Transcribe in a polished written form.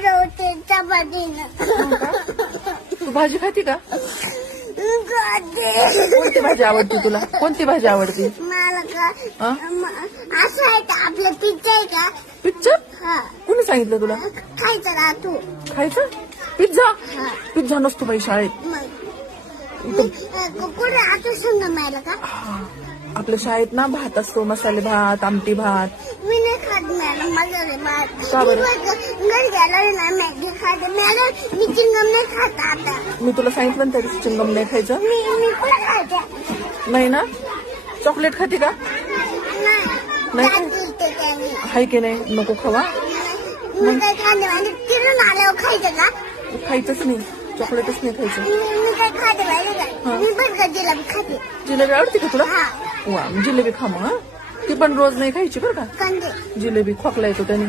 फिरवते चपातीनं. तू भाजी खाती का? खाते. कोणती भाजी आवडते तुला? कोणती भाजी आवडते? मला का हा? असं आहे का आपलं पिझ्झा आहे का? पिझ्झा? हा कोणी सांगितलं तुला खायचं ना तू. खायचं? पिझ्झा? हा पिझ्झा नसतो बाई शाळेत. मग कुठे आता संग मिळालं का? आपल्या शाळेत ना भात असतो, मसाले भात, आमटी भात. मी नाही खात मॅडम. माझं का बरं? घरी गेलो ना मॅगी खाते मॅडम. मी चिंगम नाही खात आता. मी तुला सांगितलं ना त्या दिवशी चिंगम नाही खायचं. मी पण खाते. नाही ना? चॉकलेट खाते का? नाही का? नाही हाय की नाही? नको खावा. मी काय खाते म्हणजे तिथून आल्यावर खायचं का? खायचंच नाही, चॉकलेटच नाही खायचं. मी काय खाते माहिती का? मी पण जिलेबी खाते. जिलेबी आवडते का तुला? हा वा, जिलेबी खा मग. ती पण रोज नाही खायची बरं का. कंदे. जिलेबी खोकला येतो त्याने.